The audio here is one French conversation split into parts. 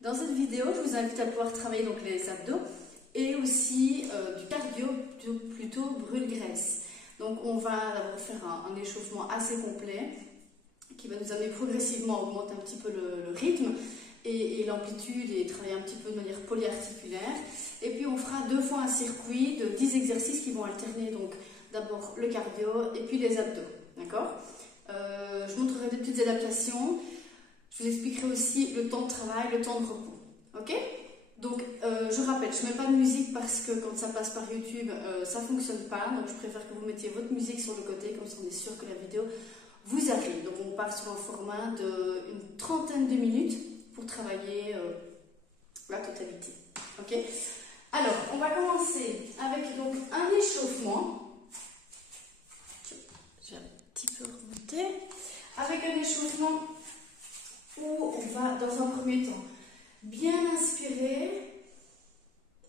Dans cette vidéo, je vous invite à pouvoir travailler donc les abdos et aussi du cardio plutôt brûle-graisse. Donc on va d'abord faire un échauffement assez complet qui va nous amener progressivement à augmenter un petit peu le rythme et l'amplitude et travailler un petit peu de manière polyarticulaire. Et puis on fera 2 fois un circuit de 10 exercices qui vont alterner donc d'abord le cardio et puis les abdos. D'accord? Je montrerai des petites adaptations. Je vous expliquerai aussi le temps de travail, le temps de repos. Ok? Donc, je rappelle, je ne mets pas de musique parce que quand ça passe par YouTube, ça ne fonctionne pas. Donc, je préfère que vous mettiez votre musique sur le côté, comme ça on est sûr que la vidéo vous arrive. Donc, on part sur un format d'une trentaine de minutes pour travailler la totalité. Ok? Alors, on va commencer avec donc un échauffement. Je vais un petit peu remonter. Avec un échauffement où on va, dans un premier temps, bien inspirer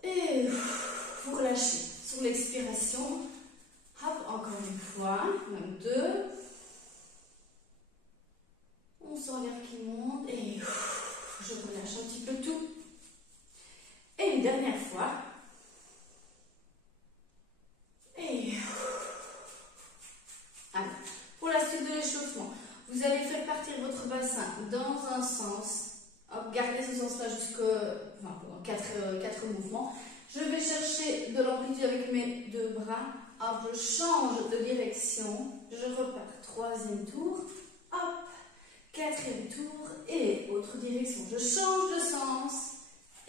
et vous relâchez. Sur l'expiration, hop, encore une fois, même 2. On sent l'air qui monte et je relâche un petit peu tout. Et une dernière fois. Et alors, pour la suite de l'échauffement, vous allez faire partir votre bassin dans un sens. Hop, gardez ce sens-là pendant 4 mouvements. Je vais chercher de l'amplitude avec mes 2 bras. Hop, je change de direction. Je repars. 3e tour. Hop, 4e tour. Et autre direction. Je change de sens.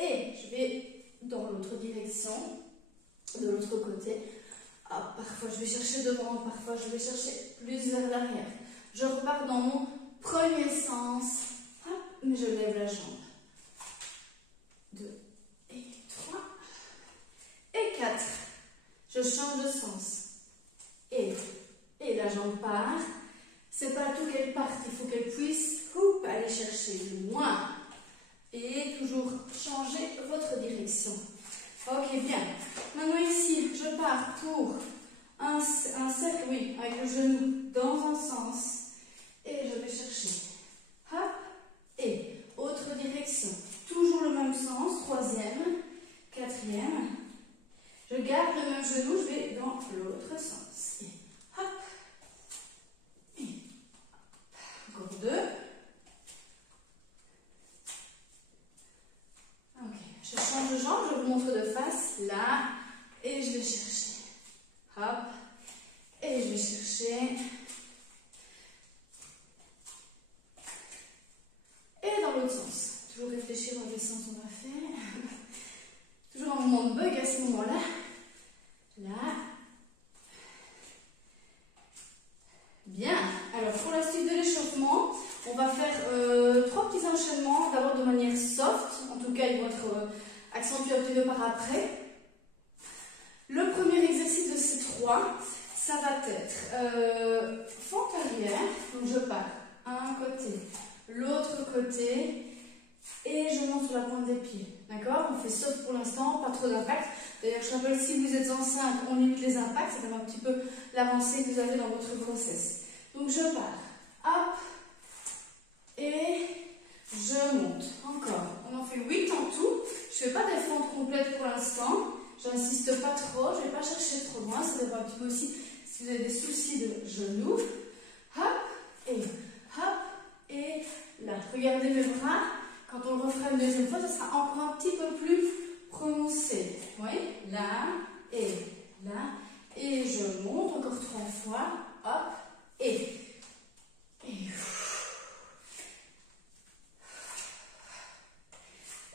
Et je vais dans l'autre direction. De l'autre côté. Hop, parfois je vais chercher devant. Parfois je vais chercher plus vers l'arrière. Je repars dans mon premier sens. Hop, mais je lève la jambe. 2 et 3 et 4. Je change de sens. Et la jambe part. C'est pas tout qu'elle parte, il faut qu'elle puisse aller chercher loin. Et toujours changer votre direction. Ok, bien. Maintenant ici, je pars pour un cercle, oui, avec le genou dans un sens. Et je vais chercher. Hop. Et autre direction. Toujours le même sens. 3e, 4e. Je garde le même genou. Je vais dans l'autre sens. Et hop. Et hop. Encore 2. Ok. Je change de jambe. Je vous montre de face. Là. Et je vais chercher. Hop. Et je vais chercher. Et dans l'autre sens. Toujours réfléchir dans quel sens on va faire. Toujours un moment de bug à ce moment-là. Là. Bien. Alors, pour la suite de l'échauffement, on va faire 3 petits enchaînements. D'abord de manière soft. En tout cas, ils vont être accentués un petit peu par après. Le premier exercice de ces 3, ça va être fente arrière. Donc, je pars un côté. L'autre côté et je monte sur la pointe des pieds. D'accord? On fait soft pour l'instant, pas trop d'impact. D'ailleurs, je rappelle, si vous êtes enceinte, on limite les impacts. Ça donne un petit peu l'avancée que vous avez dans votre grossesse. Donc, je pars. Hop. Et je monte. Encore. On en fait 8 en tout. Je ne fais pas des fentes complètes pour l'instant. J'insiste pas trop. Je ne vais pas chercher trop loin. Ça dépend un petit peu aussi si vous avez des soucis de genoux. Hop. Et hop. Et là, regardez mes bras. Quand on le refera une deuxième fois, ça sera encore un petit peu plus prononcé. Vous voyez? Là, et là. Et je monte encore 3 fois. Hop. Et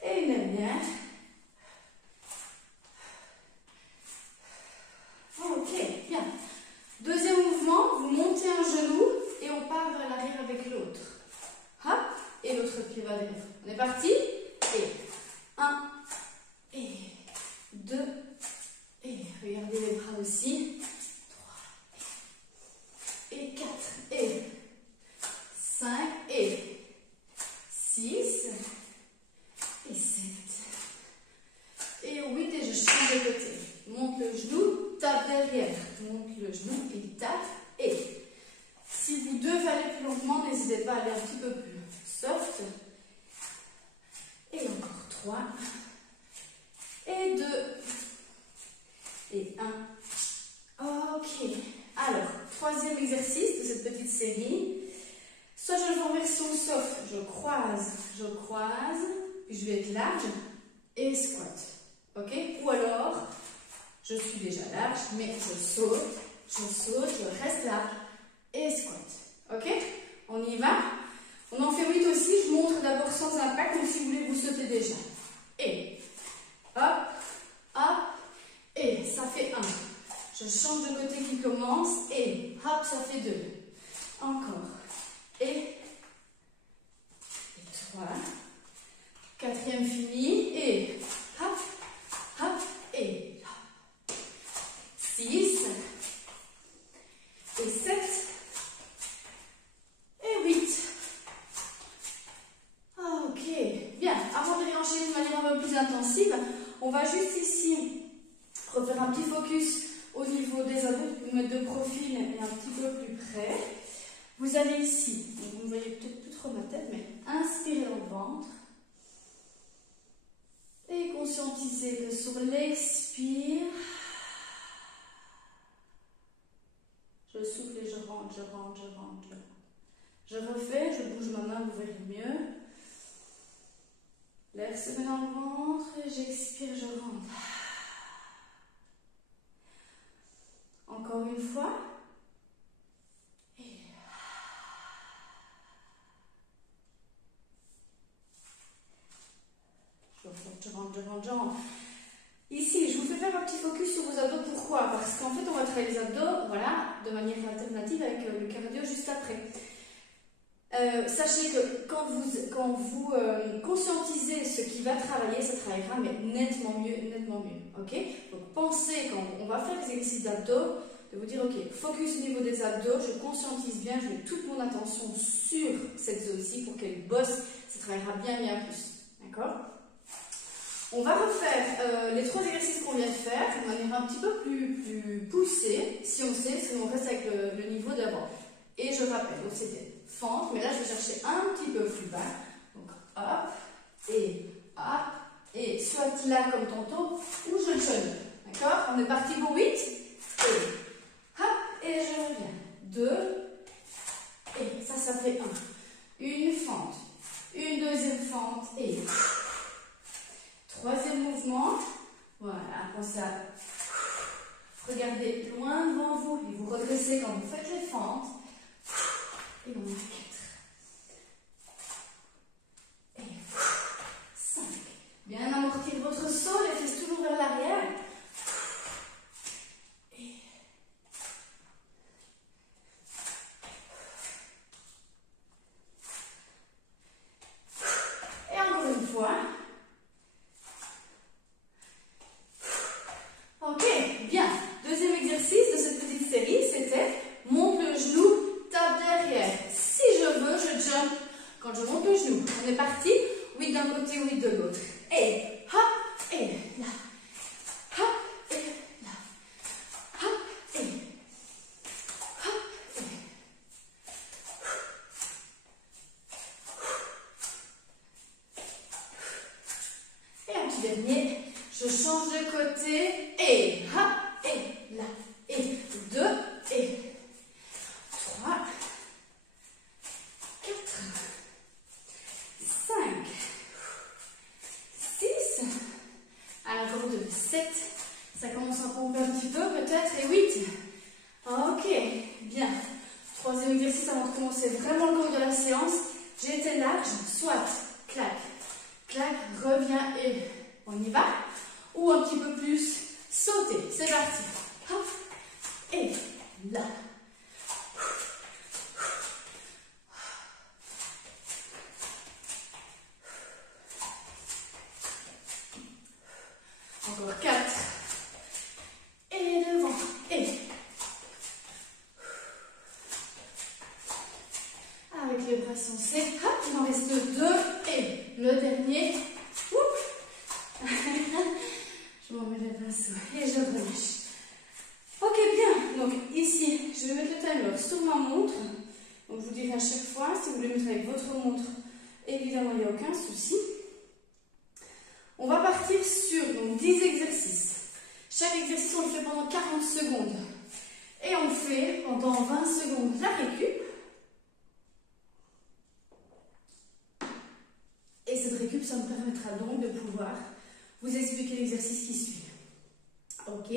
une dernière. Ok, bien. Deuxième mouvement, vous montez un genou et on part vers l'arrière avec l'autre. Hop, et l'autre pied va derrière. On est parti. Et 1, et 2, et regardez les bras aussi. 3, et 4, et 5, et 6, et 7, et 8, et je change de côté. Monte le genou, tape derrière. Monte le genou et tape, et si vous devez aller plus lentement, n'hésitez pas à aller un petit peu plus soft. Et encore. 3 et 2 et 1. Ok. Alors, troisième exercice de cette petite série. Soit je le fais en version soft, je croise, puis je vais être large et squat. Ok? Ou alors, je suis déjà large, mais je saute, je reste large et squat. Ok? On y va? On en fait 8 aussi. Je montre d'abord sans impact, donc si vous voulez, vous sautez déjà. Et hop, hop, et ça fait 1. Je change de côté qui commence, et hop, ça fait 2. Encore. Et 3. Quatrième fini, et hop, hop, et hop. 6. Et 7. Et 8. Ok, bien. Avant de les enchaîner de manière un peu plus intensive, on va juste ici refaire un petit focus au niveau des abdos, vous mettre de profil et un petit peu plus près. Vous allez ici, donc vous ne voyez peut-être plus trop ma tête, mais inspirez dans le ventre. Et conscientisez que sur l'expire, je souffle et je rentre, je rentre, je rentre, je rentre. Je refais, je bouge ma main, vous verrez mieux. L'air se met dans le ventre et j'expire, je rentre. Encore une fois. Et je rentre, je rentre, je rentre. Ici, je vous fais faire un petit focus sur vos abdos. Pourquoi? Parce qu'en fait, on va travailler les abdos, voilà, de manière alternative avec le cardio juste après. Sachez que quand vous conscientisez ce qui va travailler, ça travaillera, mais nettement mieux, ok? Donc pensez, quand on va faire les exercices d'abdos, de vous dire, ok, focus au niveau des abdos, je conscientise bien, je mets toute mon attention sur cette zone-ci pour qu'elle bosse, ça travaillera bien plus, d'accord? On va refaire les 3 exercices qu'on vient de faire de manière un petit peu plus poussée, si on sait, sinon on reste avec le niveau d'avant. Et je rappelle, donc c'était fente, mais là je vais chercher un petit peu plus bas. Donc hop, et soit là comme tantôt, ou je jogne. D'accord? On est parti pour 8. Et hop, et je reviens. 2, et ça fait 1. Une fente, une deuxième fente, et troisième mouvement. Voilà, pensez à regarder loin devant vous et vous redressez quand vous faites les fentes. Et on a 4. Et 5. Bien amortir votre saut, les fesses toujours vers l'arrière. Et encore une fois. Ok, bien. Deuxième exercice de cette petite série, c'était monte le genou, tape derrière. Si je veux, je jump quand je monte le genou. On est parti. 8 d'un côté, 8 de l'autre. Et hop, et là. Hop, et là. Hop, et hop, et un petit dernier. Je change de côté. Et hop, et là. Et 2, et 3, 4, 5, 6, encore 2, 7, ça commence à pomper un petit peu peut-être, et 8. Ok, bien. Troisième exercice avant de commencer vraiment le cours de la séance. J'ai été large, soit clac, clac, reviens et on y va. Ou un petit peu plus sauter, c'est parti. Hop, et là. Encore 4. Et devant. Et. Avec les bras sensés. Hop, il en reste 2. Et le dernier. Je m'en mets les pinceaux et je relâche. Ok, bien. Donc ici, je vais mettre le timer sur ma montre. Donc je vous dirai à chaque fois, si vous voulez mettre avec votre montre, évidemment, il n'y a aucun souci. donc 10 exercices. Chaque exercice, on le fait pendant 40 secondes. Et on fait pendant 20 secondes la récup. Et cette récup, ça me permettra donc de pouvoir vous expliquer l'exercice qui suit. Ok.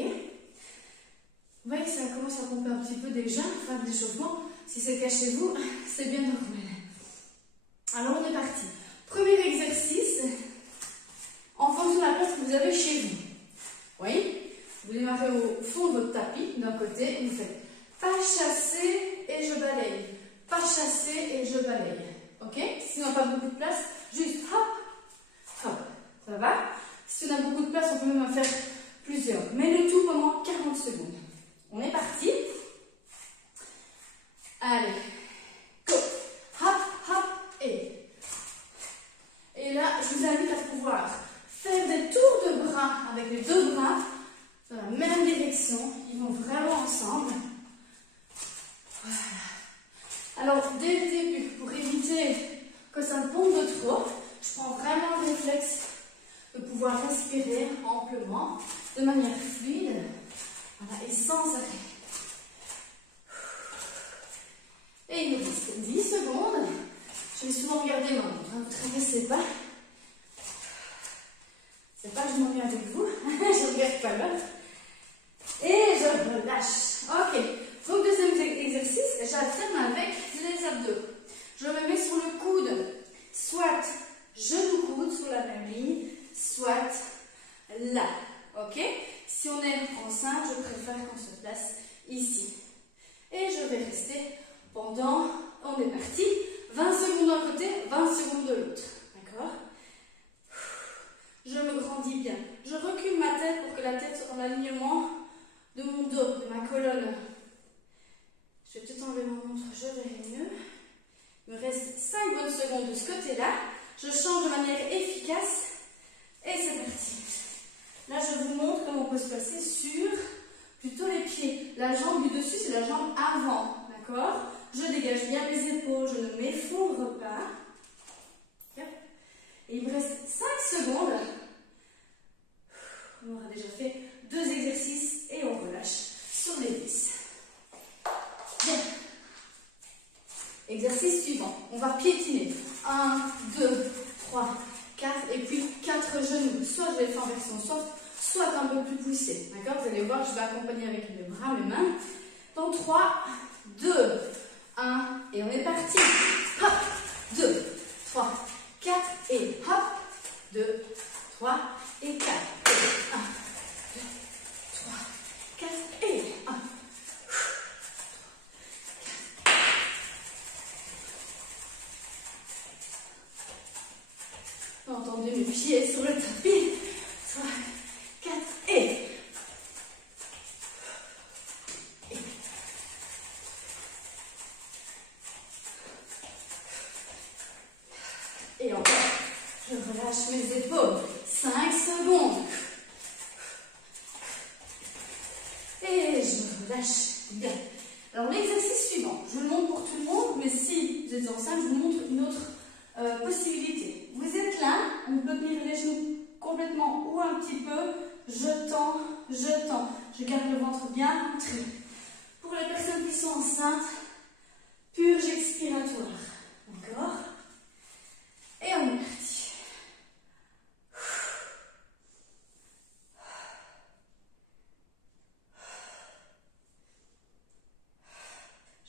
Vous voyez que ça commence à pomper un petit peu déjà, faire de l'échauffement. Si c'est le cas chez vous, c'est bien normal. Alors on est parti. Premier exercice, en fonction de la place que vous avez chez vous. Vous voyez, vous démarrez au fond de votre tapis, d'un côté, et vous faites pas chasser et je balaye. Pas chasser et je balaye. Ok? Si on n'a pas beaucoup de place, juste hop, hop. Ça va? Si on a beaucoup de place, on peut même en faire plusieurs. Mais le tout pendant 40 secondes. On est parti. Allez. Go. Hop, hop, et. Et là, je vous invite à pouvoir faire des tours de bras avec les deux bras dans la même direction. Ils vont vraiment ensemble. Voilà. Alors, dès le début, pour éviter que ça ne pompe de trop, je prends vraiment le réflexe de pouvoir respirer amplement, de manière fluide, voilà, et sans arrêt. Et il nous reste 10 secondes. Je vais souvent regarder ma montre, ne vous traversez pas. C'est pas que je m'ennuie avec vous, je regarde pas l'autre. Et je relâche. Ok, donc deuxième exercice, j'alterne avec les abdos. Je me mets sur le coude, soit genou-coude sur la même ligne, soit là. Ok? Si on est enceinte, je préfère qu'on se place ici. Et je vais rester pendant, on est parti, 20 secondes d'un côté, 20 secondes de l'autre. D'accord? Je me grandis bien. Je recule ma tête pour que la tête soit en alignement de mon dos, de ma colonne. Je vais tout enlever ma montre, je verrai mieux. Il me reste 5 bonnes secondes de ce côté-là. Je change de manière efficace. Et c'est parti. Là, je vous montre comment on peut se placer sur plutôt les pieds. La jambe du dessus, c'est la jambe avant. D'accord? Je dégage bien mes épaules, je ne m'effondre pas. Et il me reste 5 secondes. On aura déjà fait 2 exercices et on relâche sur les 10. Bien. Exercice suivant. On va piétiner. 1, 2, 3, 4 et puis 4 genoux. Soit je les fais en version soft, soit un peu plus poussé. D'accord? Vous allez voir, je vais accompagner avec les bras, mes mains. Dans 3, 2, 1 et on est parti. Hop, 2, 3, 4 et hop, 2, 3 et 4. 1, 2, 3, 4 et 1. Vous entendez mes pieds sur le tapis. 3, 4 et. Et encore, je relâche mes épaules. 5 secondes. Et je relâche bien. Alors l'exercice suivant, je le montre pour tout le monde, mais si vous êtes enceinte, je vous montre une autre possibilité. Vous êtes là, on peut tenir les genoux complètement ou un petit peu. Je tends, je tends. Je garde le ventre bien rentré. Pour les personnes qui sont enceintes, purge expiratoire. D'accord? Et on est parti.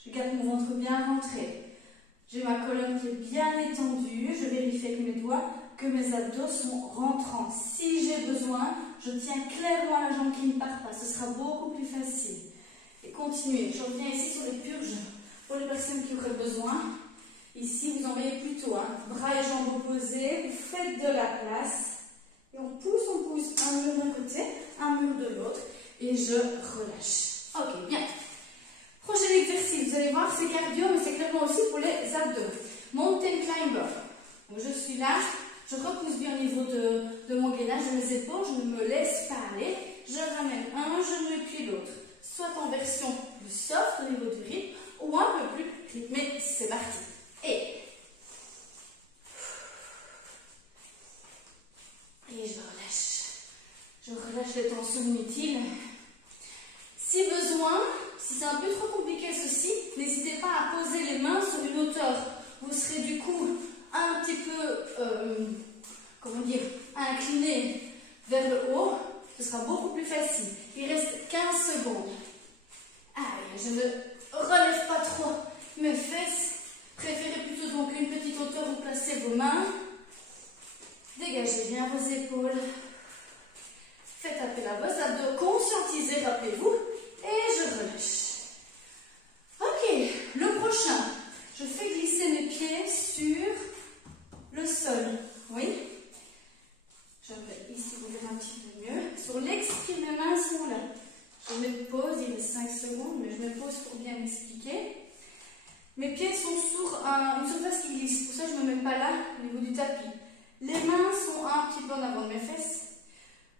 Je garde mon ventre bien rentré. J'ai ma colonne qui est bien étendue. Je vérifie avec mes doigts que mes abdos sont rentrants. Si j'ai besoin, je tiens clairement la jambe qui ne part pas. Ce sera beaucoup plus facile. Et continuez. Je reviens ici sur les purges pour les personnes qui auraient besoin. Ici, vous envoyez plutôt bras et jambes opposés. Vous faites de la place. Et on pousse un mur d'un côté, un mur de l'autre. Et je relâche. Ok, bien. Prochain exercice, vous allez voir, c'est cardio, mais c'est clairement aussi pour les abdos. Mountain climber. Donc, je suis là, je repousse bien au niveau de mon gainage, de mes épaules, je ne me laisse pas aller. Je ramène un genou et puis l'autre. Soit en version plus soft au niveau du rythme, ou un peu plus rythmé. C'est parti. Et je relâche. Je relâche les tensions inutiles. Si besoin, si c'est un peu trop compliqué ceci, n'hésitez pas à poser les mains sur une hauteur. Vous serez du coup un petit peu, comment dire, incliné vers le haut. Ce sera beaucoup plus facile. Il reste 15 secondes. Allez, je ne relève pas trop mes fesses. Préférez plutôt donc une petite hauteur où placez vos mains. Dégagez bien vos épaules. Faites appel à vos abdos. Conscientisez, rappelez-vous. Et je relâche. Ok, le prochain. Je fais glisser mes pieds sur le sol. Oui. Je vais ici vous verrez un petit peu mieux. Sur l'expire, mes mains sont là. Je me pose, il reste 5 secondes, mais je me pose pour bien m'expliquer. Mes pieds sont sur une surface qui glisse. Pour ça, je ne me mets pas là, au niveau du tapis. Les mains sont un petit peu en avant de mes fesses.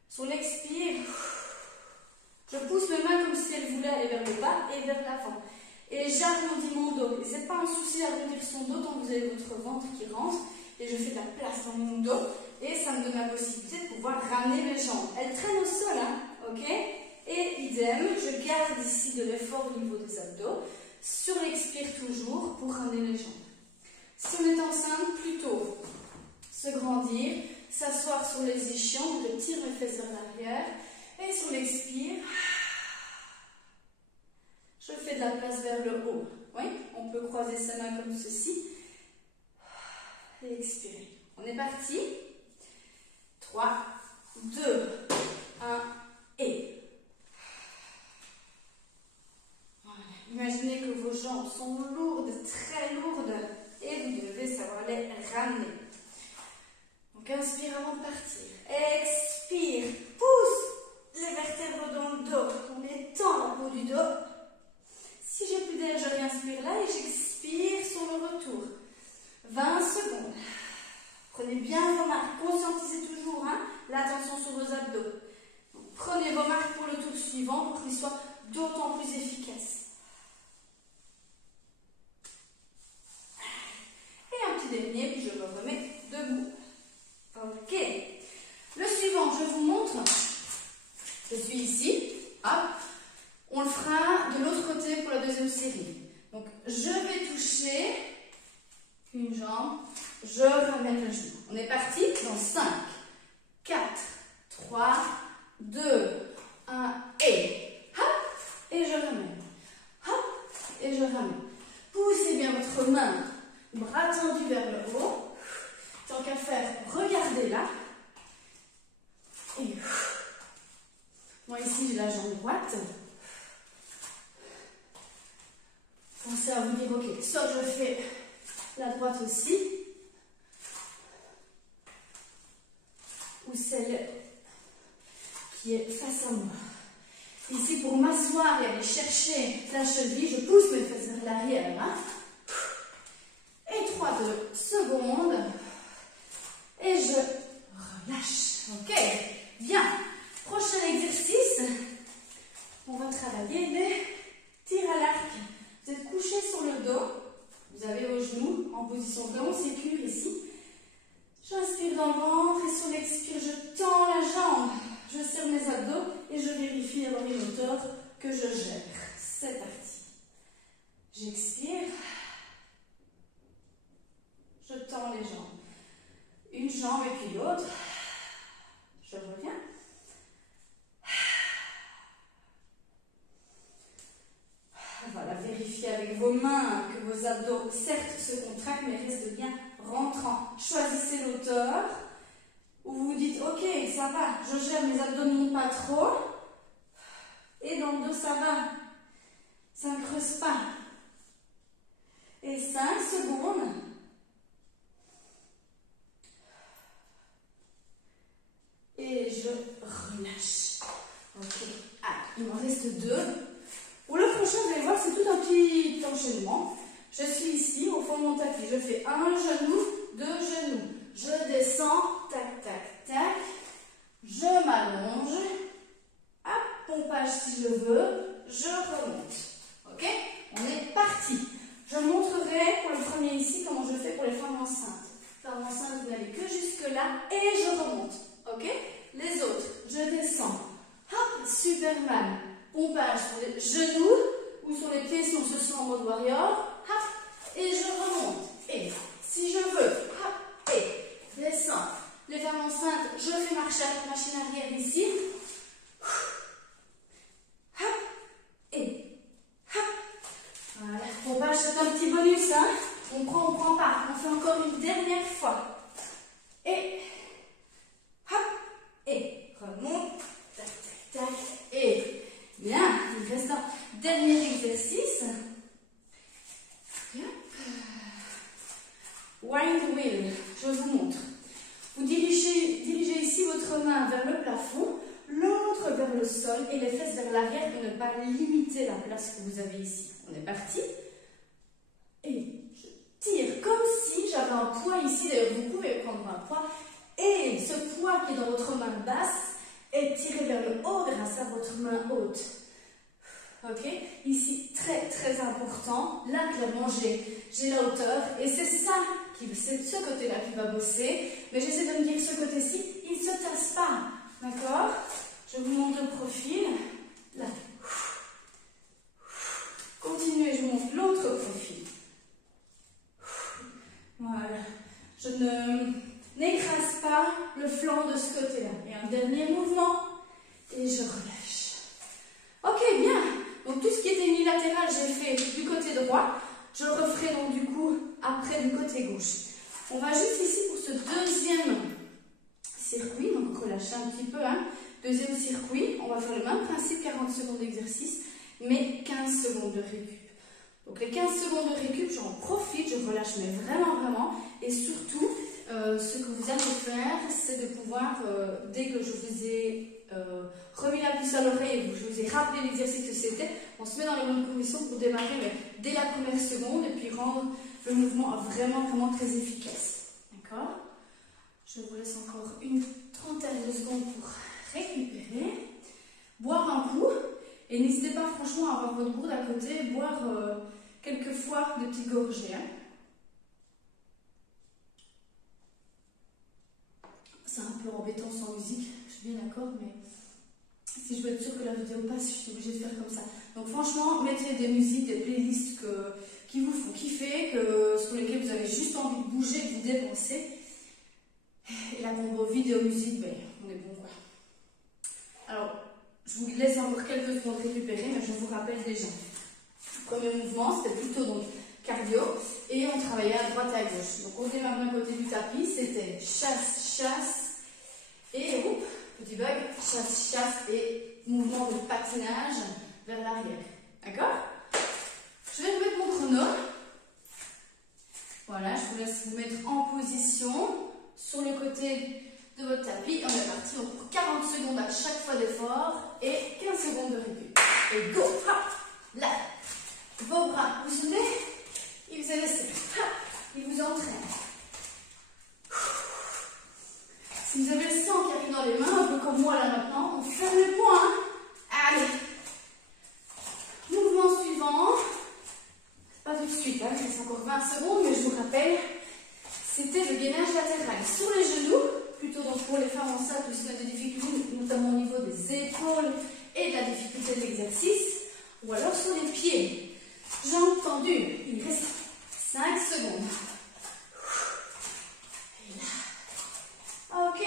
Sur l'expire, je pousse mes mains comme si elles voulaient aller vers le bas et vers l'avant. Et j'arrondis mon dos. Et ce n'est pas un souci d'arrondir son dos tant que vous avez votre ventre qui rentre. Et je fais de la place dans mon dos. Et ça me donne la possibilité de pouvoir ramener mes jambes. Elles traînent au sol, hein, ok? Et idem, je garde ici de l'effort au niveau des abdos. Sur l'expire toujours pour ramener les jambes. Si on est enceinte, plutôt se grandir, s'asseoir sur les ischions, je tire mes fesses vers l'arrière. Et sur l'expire, je fais de la place vers le haut. Oui, on peut croiser ses mains comme ceci. Et expirer. On est parti. 3, 2, 1 et... Voilà. Imaginez que vos jambes sont lourdes, très lourdes, et vous devez savoir les ramener. Donc inspire avant de partir. Expire. Pousse les vertèbres dans le dos. On étend la peau du dos. Si j'ai plus d'air, je réinspire là et j'expire sur le retour. 20 secondes. Prenez bien vos marques. Conscientisez toujours l'attention sur vos abdos. Donc, prenez vos marques pour le tour suivant pour qu'ils soient d'autant plus efficaces. Et un petit dernier, puis je me remets debout. Ok. Le suivant, je vous montre. Je suis ici. Hop. On le fera de l'autre côté pour la deuxième série. Donc, je vais toucher une jambe. Je ramène le genou. On est parti dans 5, 4, 3, 2, 1 et hop. Et je ramène. Hop. Et je ramène. Poussez bien votre main, bras tendu vers le haut. Tant qu'à faire, regardez là. Et moi ici j'ai la jambe droite. Pensez à vous dire, ok, soit je fais la droite aussi, ou celle qui est face à moi. Ici pour m'asseoir et aller chercher la cheville, je pousse mes fesses vers l'arrière. Et 3, 2 secondes. Et je relâche. Ok, bien. Prochain exercice, on va travailler les tirs à l'arc. Vous êtes couché sur le dos, vous avez vos genoux en position vraiment sécure ici. J'inspire dans le ventre et sur l'expire, je tends la jambe. Je serre mes abdos et je vérifie d'avoir une hauteur que je gère. C'est parti. J'expire. Je tends les jambes. Une jambe et puis l'autre. Je reviens. Voilà, vérifiez avec vos mains que vos abdos, certes, se contractent, mais restent bien rentrants. Choisissez l'hauteur où vous vous dites, ok, ça va, je gère, mes abdos ne montent pas trop. Et dans le dos, ça va. Ça ne creuse pas. Et 5 secondes. Et je relâche. Ok. Ah, il m'en reste 2. Pour le prochain, vous allez voir, c'est tout un petit enchaînement. Je suis ici, au fond de mon tapis. Je fais un genou, 2 genoux. Je descends, tac, tac, tac. Je m'allonge. Hop, pompage si je veux. Je remonte. Ok? On est parti. Je montrerai pour le premier ici comment je fais pour les femmes enceintes. Femme enceinte, vous n'allez que jusque là et je remonte. Ok? Les autres, je descends. Hop, Superman. Pompage sur les genoux ou sur les pieds si on se sent en mode warrior. Hop, et je remonte. Et si je veux, hop, et descends. Les femmes enceintes, je fais marcher la machine arrière ici. Hop, et hop. Voilà, pompage, c'est un petit bonus, hein. On prend pas. On fait encore une dernière fois. Et hop, et remonte. Tac, tac, tac, et bien. Il reste un dernier exercice. Wind wheel, je vous montre. Vous dirigez ici votre main vers le plafond, l'autre vers le sol et les fesses vers l'arrière pour ne pas limiter la place que vous avez ici. On est parti. Et je tire comme si j'avais un poids ici. D'ailleurs, vous pouvez prendre un poids. Et ce poids qui est dans votre main basse est tiré vers le haut grâce à votre main haute. Ok? Ici, très très important. Là, clairement, j'ai la hauteur. Et c'est ça, c'est ce côté-là qui va bosser. Mais j'essaie de me dire que ce côté-ci, il ne se tasse pas. D'accord? Je vous montre le profil. Là. Continuez, je vous montre l'autre profil. Voilà. Je n'écrase pas le flanc de ce côté-là. Et un dernier mouvement. Et je relâche. Ok, bien. Donc tout ce qui était unilatéral, j'ai fait du côté droit. Je referai donc du coup après du côté gauche. On va juste ici pour ce deuxième circuit. Donc relâchez un petit peu. Hein. Deuxième circuit, on va faire le même principe, 40 secondes d'exercice, mais 15 secondes de récup. Donc les 15 secondes de récup, j'en profite, je relâche mais vraiment. Et surtout, ce que vous allez faire, c'est de pouvoir, dès que je vous ai remis la puce à l'oreille et que je vous ai rappelé l'exercice que c'était, on se met dans les bonnes conditions pour démarrer mais dès la première seconde et puis rendre le mouvement vraiment très efficace. D'accord? Je vous laisse encore une trentaine de secondes pour récupérer, boire un coup et n'hésitez pas franchement à avoir votre gourde à côté, boire quelques fois de petites gorgées. Hein. C'est un peu embêtant sans musique, je suis bien d'accord, mais si je veux être sûre que la vidéo passe, je suis obligée de faire comme ça. Donc franchement, mettez des musiques, des playlists qui vous font kiffer, sur lesquelles vous avez juste envie de bouger, de vous dépenser. Et la combo vidéo-musique, ben, on est bon quoi. Alors, je vous laisse encore quelques secondes récupérer, mais je vous rappelle déjà. Premier mouvement, c'était plutôt donc cardio, et on travaillait à droite et à gauche. Donc on démarre d'un côté du tapis, c'était chasse, et hop, petit bug, chasse, et mouvement de patinage vers l'arrière. D'accord? Je vais vous mettre mon chrono. Voilà, je vous laisse vous mettre en position sur le côté de votre tapis. On est parti donc pour 40 secondes à chaque fois d'effort et 15 secondes de récup. Et go! Hop! Là! Vos bras, vous souvenez? Ils vous laissent. Ils vous entraînent. Si vous avez le sang qui arrive dans les mains, un peu comme moi là maintenant, on ferme les poings. Allez! Mouvement suivant. Pas tout de suite, hein, il reste encore 20 secondes, mais je vous rappelle, c'était le gainage latéral sur les genoux, plutôt donc pour les femmes enceintes où il y a des difficultés, notamment au niveau des épaules et de la difficulté de l'exercice, ou alors sur les pieds. Jambes tendues, il reste 5 secondes. Et là. Ok,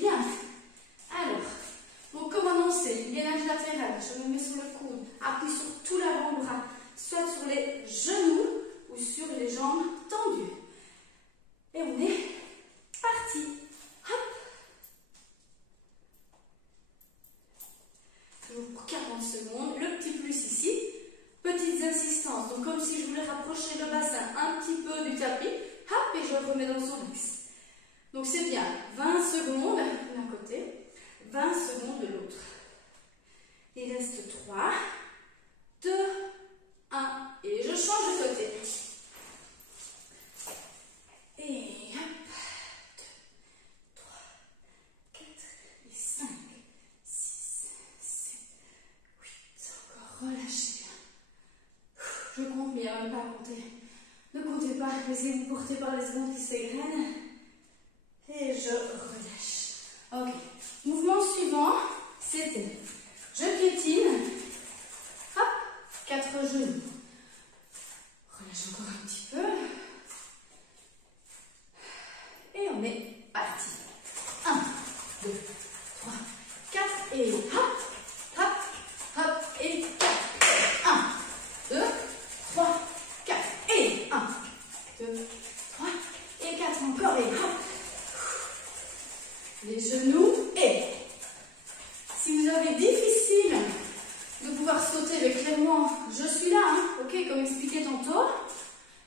bien. Alors, donc comme annoncé, gainage latéral, je me mets sur le coude, appuie sur tout l'avant-bras, soit sur les genoux ou sur les jambes tendues. Et on est parti. Hop. Toujours pour 40 secondes. Le petit plus ici. Petites assistances. Donc comme si je voulais rapprocher le bassin un petit peu du tapis. Hop, et je le remets dans son axe. Donc c'est bien. 20 secondes d'un côté. 20 secondes de l'autre. Il reste 3, 2, 1. Et je change de côté. Et hop, 2, 3, 4, et 5, 6, 7, 8. Encore relâchez. Je compte, mais il n'y a même pas à compter. Ne comptez pas, laissez-vous porter par les secondes qui s'égrènent. Et je relâche. Ok. Mouvement suivant, c'était, je piétine, hop, 4 genoux. Relâche encore un petit peu. Et on est parti. 1, 2, 3, 4 et hop, hop, hop et 4. 1, 2, 3, 4 et 1, 2, 3 et 4 encore et hop. Les genoux et si vous avez difficile de pouvoir sauter avec clairement, je suis là, hein, ok, comme expliqué tantôt,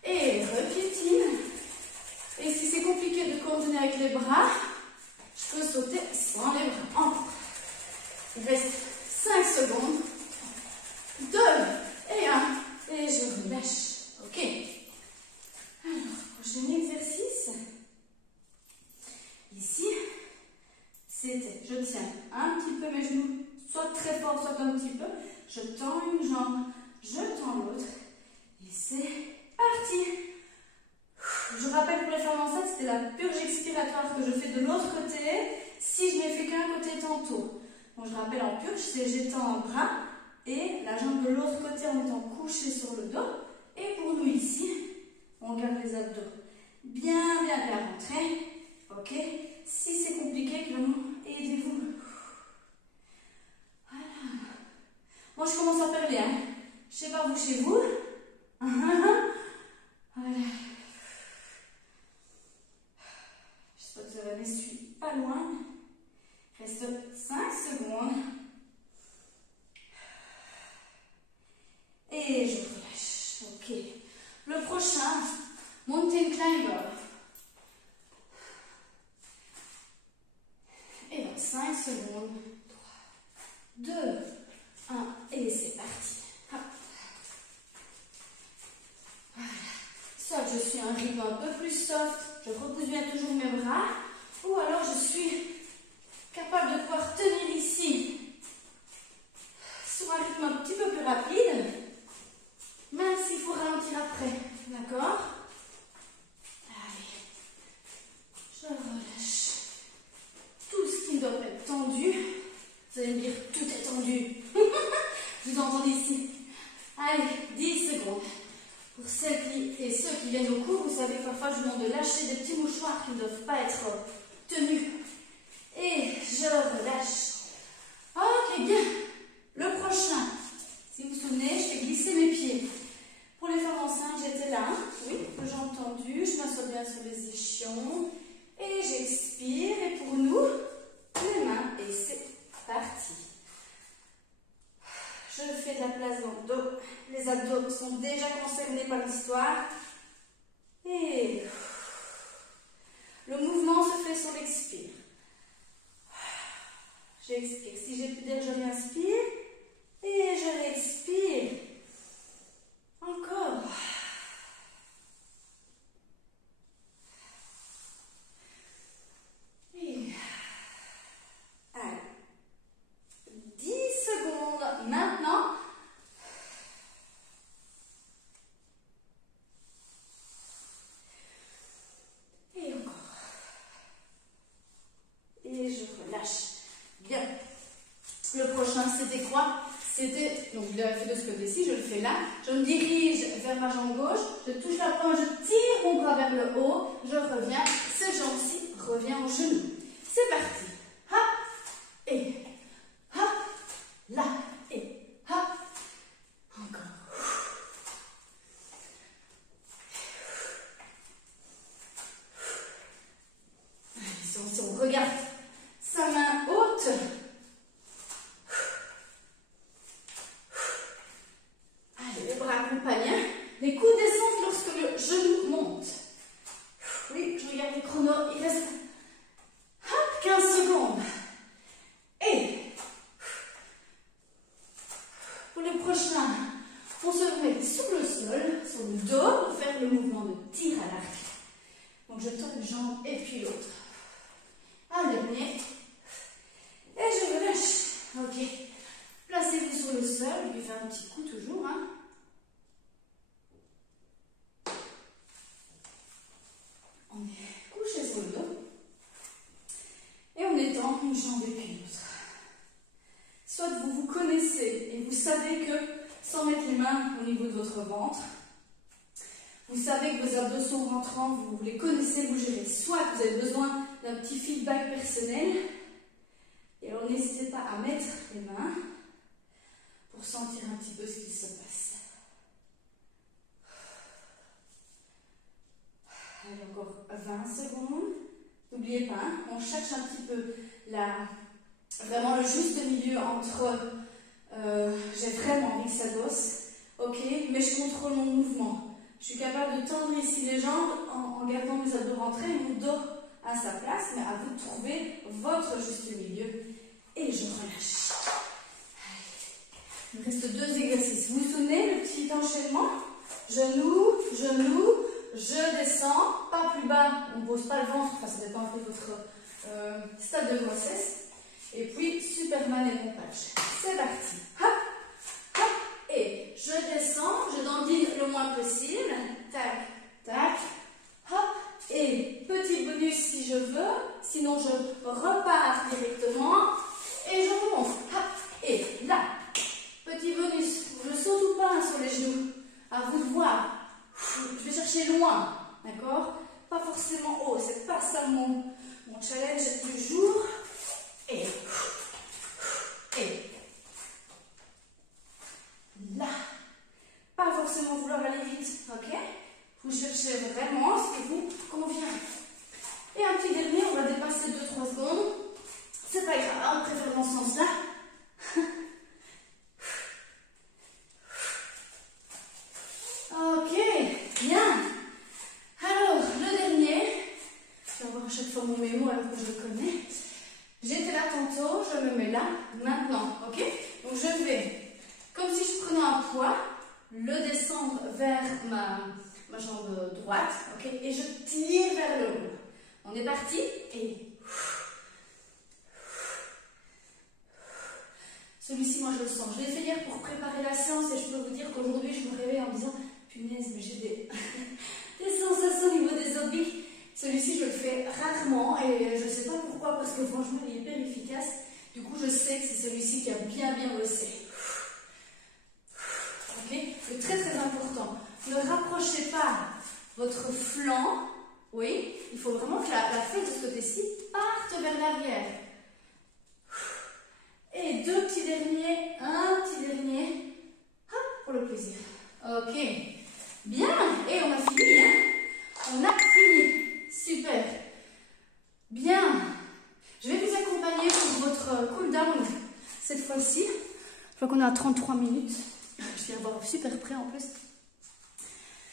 et repiétine. Et si c'est compliqué de coordonner avec les bras, je peux sauter sans les bras. Encore. Il reste 5 secondes. 2 et 1. Et je relâche. Ok. Alors, prochain exercice. Ici, c'était, je tiens un petit peu mes genoux, soit très fort, soit un petit peu. Je tends une jambe, je tends l'autre. Et c'est parti. Je rappelle pour les femmes enceintes, c'était la purge expiratoire que je fais de l'autre côté, si je n'ai fait qu'un côté tantôt. Donc je rappelle en purge, c'est j'étends un bras et la jambe de l'autre côté en étant couchée sur le dos. Et pour nous ici, on garde les abdos bien rentrés. Ok. Si c'est compliqué, clairement, aidez-vous. Voilà. Moi je commence à parler, hein. Je sais pas vous chez vous. Voilà. J'espère que je ne suis pas loin. Reste 5 secondes. Et je relâche. Ok. Le prochain, mountain climber. Et dans 5 secondes. 3, 2, 1. Et c'est parti. Hop. Voilà. Soit je suis à un rythme un peu plus soft, je repousse bien toujours mes bras, ou alors je suis capable de pouvoir tenir ici sur un rythme un petit peu plus rapide, même s'il faut ralentir après. D'accord? Allez, je relâche tout ce qui doit être tendu. Vous allez me dire, tout est tendu. Je vous entends ici. Allez, 10 secondes. Pour celles et ceux qui viennent au cours, vous savez que parfois je vous demande de lâcher des petits mouchoirs qui ne doivent pas être tenus. Et je relâche. Ok, bien. Le prochain, si vous vous souvenez, je fais glisser mes pieds. Pour les femmes enceintes, j'étais là. Oui, les jambes tendues, je m'assois bien sur les ischions. Et j'expire. Et pour nous, les mains. Et c'est parti. Je fais de la place dans le dos. Les abdos sont déjà concernés par l'histoire. Et le mouvement se fait sur l'expire. J'expire. Si j'ai pu dire, je réinspire. Et je réexpire. Encore. Et allez. 10 secondes. Maintenant. Et encore. Et je relâche. Bien. Le prochain, c'était quoi? C'était, donc je l'avais fait de ce côté-ci, je le fais là. Je me dirige vers ma jambe gauche, je touche la pointe, je tire mon bras vers le haut, je reviens, cette jambe-ci revient au genou. C'est parti. Hop, et hop, là, et hop, encore. Allez, si on regarde sa main haute, les coudes descendent lorsque le genou monte. Oui, je regarde le chrono, il reste 15 secondes. Et pour le prochain, on se met sur le sol, sur le dos, pour faire le mouvement de tir à l'arc. Donc je tourne une jambe et puis l'autre. Un dernier. Et je relâche. Ok. Placez-vous sur le sol, et puis faire un petit coup toujours. Hein. On est couché sur le dos et on étend une jambe et puis l'autre. soit vous vous connaissez et vous savez que, sans mettre les mains au niveau de votre ventre, vous savez que vos abdos sont rentrants, vous les connaissez, vous gérez. Soit vous avez besoin d'un petit feedback personnel, et alors n'hésitez pas à mettre les mains pour sentir un petit peu ce qui se passe. Allez, encore 20 secondes. N'oubliez pas, hein, on cherche un petit peu vraiment le juste milieu entre j'ai vraiment envie que ça bosse, ok, mais je contrôle mon mouvement. Je suis capable de tendre ici les jambes en gardant mes abdos rentrés et mon dos à sa place, mais à vous de trouver votre juste milieu. Et je relâche. Allez. Il me reste 2 exercices. Vous vous souvenez, le petit enchaînement? Genou, genou, je descends, pas plus bas, on ne pose pas le ventre, enfin ça dépend un peu de votre stade de grossesse. Et puis Superman et pompage. C'est parti. Hop, hop, et je descends, je dandine le moins possible. Tac, tac, hop, et petit bonus si je veux, sinon je repars directement et je remonte. Hop, et là, petit bonus, je saute ou pas sur les genoux, à vous de voir. Je vais chercher loin, d'accord? Pas forcément haut, c'est pas ça mon challenge du jour. Et là, pas forcément vouloir aller vite, ok? Vous cherchez vraiment ce qui vous convient. Et un petit dernier, on va dépasser 2-3 secondes. C'est pas grave, on préfère dans ce sens-là. Ok, bien. Alors, le dernier, je vais avoir à chaque fois mon mémo alors que je le connais. J'étais là tantôt, je me mets là, maintenant, ok? Donc je vais, comme si je prenais un poids, le descendre vers ma jambe droite, ok? Et je tire vers le haut. On est parti, et... Celui-ci, moi je le sens. Je l'ai fait hier pour préparer la séance et je peux vous dire qu'aujourd'hui je me réveille en me disant punaise, mais j'ai des sensations au niveau des obliques. Celui-ci, je le fais rarement et je ne sais pas pourquoi, parce que franchement, il est hyper efficace. Du coup, je sais que c'est celui-ci qui a bien bossé. Ok? C'est très très important. Ne rapprochez pas votre flanc. Oui, il faut vraiment que la fesse de ce côté-ci parte vers l'arrière. Et 2 petits derniers, un petit dernier. Hop, pour le plaisir. Ok. Bien. Et on a fini, hein? On a fini. Super. Bien. Je vais vous accompagner pour votre cool down cette fois-ci. Je crois qu'on est à 33 minutes. Je vais avoir super près en plus.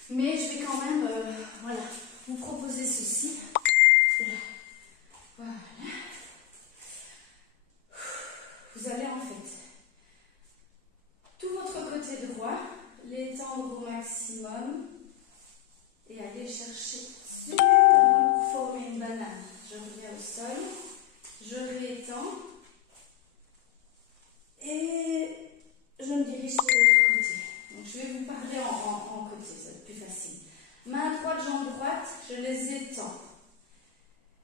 Mais je vais quand même voilà, vous proposer ceci. Voilà. Vous allez en fait tout votre côté droit, l'étendre au maximum et aller chercher super loin pour former une banane. Je reviens au sol, je réétends et je me dirige sur l'autre côté. Donc je vais vous parler en côté, ça va être plus facile. Main droite, jambe droite, je les étends.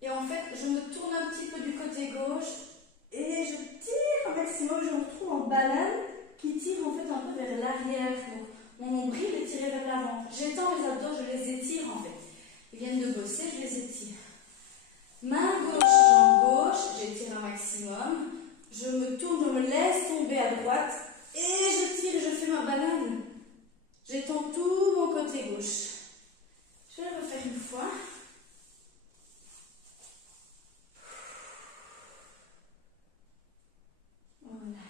Et en fait, je me tourne un petit peu du côté gauche et je tire au maximum, je me retrouve en banane qui tire en fait un peu vers l'arrière. Donc mon nombril est tiré vers l'avant. J'étends les abdos, je les étire en fait. Ils viennent de bosser, je les étire. Main gauche, jambe gauche, j'étire un maximum. Je me tourne, je me laisse tomber à droite et je tire, je fais ma banane. J'étends tout mon côté gauche. Je vais le refaire une fois. Voilà.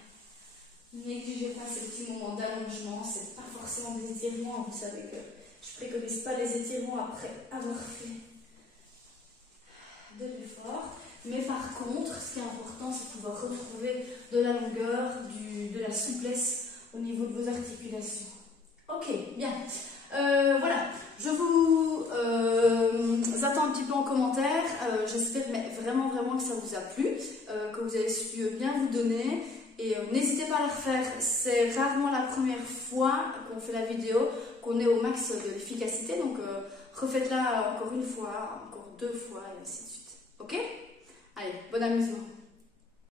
Négligez pas ces petits moments d'allongement, c'est pas forcément des étirements, vous savez que je préconise pas les étirements après avoir fait de l'effort. Mais par contre, ce qui est important, c'est de pouvoir retrouver de la longueur, de la souplesse au niveau de vos articulations. Ok, bien. Voilà, je vous attends un petit peu en commentaire. J'espère vraiment que ça vous a plu, que vous avez su bien vous donner. Et n'hésitez pas à la refaire. C'est rarement la première fois qu'on fait la vidéo, qu'on est au max de l'efficacité. Donc refaites-la encore une fois, encore 2 fois et ainsi de suite. Ok? Allez, bon amusement.